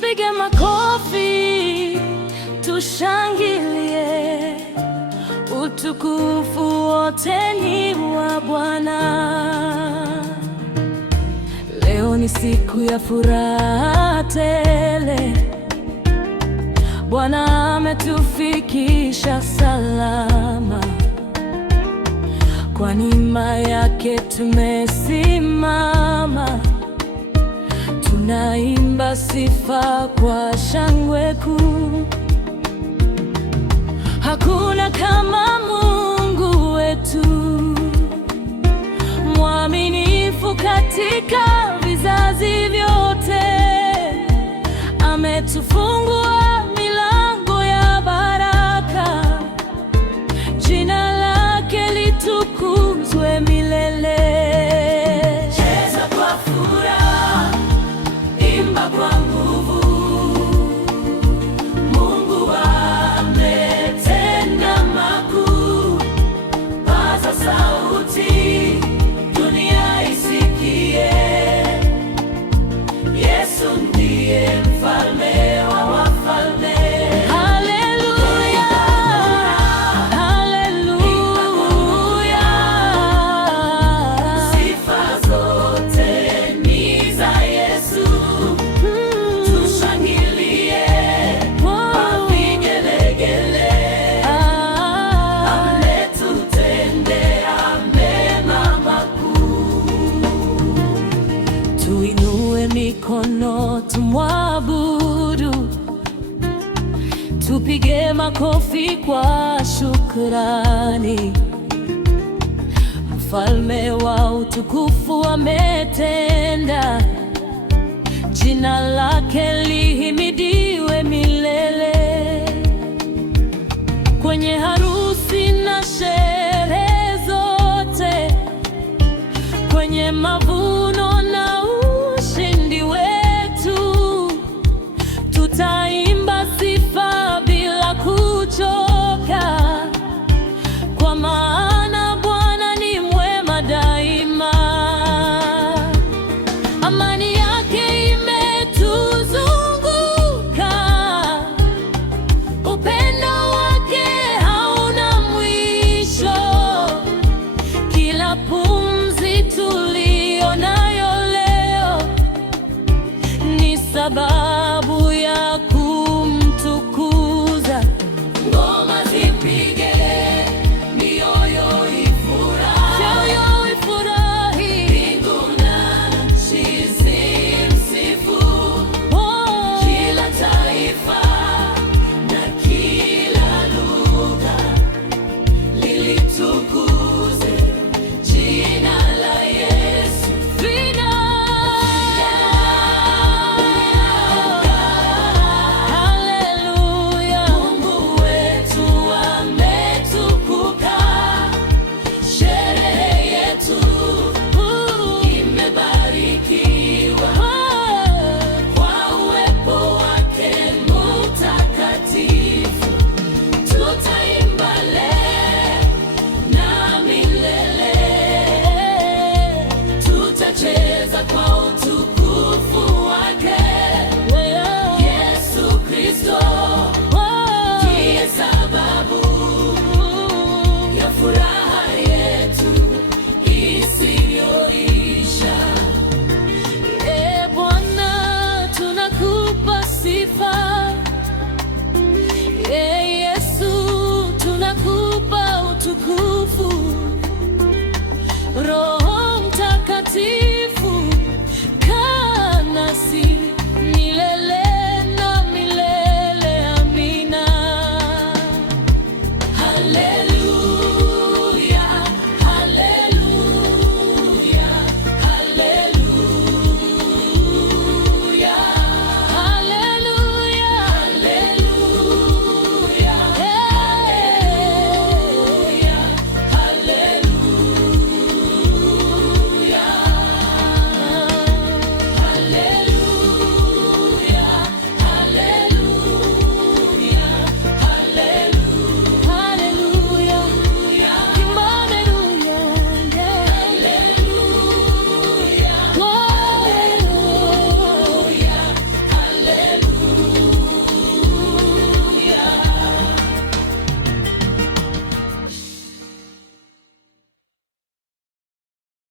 Tupige makofi, tushangilie, utukufu wote ni wa Bwana. Leo ni siku ya furaha tele, Bwana ametufikisha salama. Kwa neema yake tumesimama, tunaimba sifa kwa shangwe kuu. Hakuna kama Mungu wetu, mwaminifu katika vizazi vyote. Ametufungua milango ya baraka, jina lake litukuzwe milele. Cheza kwa furaha, imba kwa nguvu, Mungu ametenda makuu. Paza sauti, dunia isikie, Yesu ndiye mfalme wa wafalme. Haleluya, haleluya, sifa zote ni za Yesu. Tushangilie kwa vigelegele, ametutendea mema makuu. Tuinue mikono tumwabudu, tupige makofi kwa shukrani. Mfalme wa utukufu ametenda, jina lake lihimidiwe milele. Kwenye harusi na sherehe zote, kwenye mavuno na ushindi wetu, tutaimba sifa bila kuchoka, kwa maana Bwana ni mwema daima. Amani yake imetuzunguka, upendo wake hauna mwisho. Kila pumzi tuliyo nayo leo ni sababu ya kumtukuza. Ngoma zipige, mioyo ifurahi, mbingu na nchi zimsifu. Kila taifa na kila lugha lilitukuze jina la Yesu. Haleluya, Mungu wetu ametukuka. Sherehe yetu imebarikiwa kwa uwepo wake mtakatifu. Tutaimba leo na milele, tutacheza kwa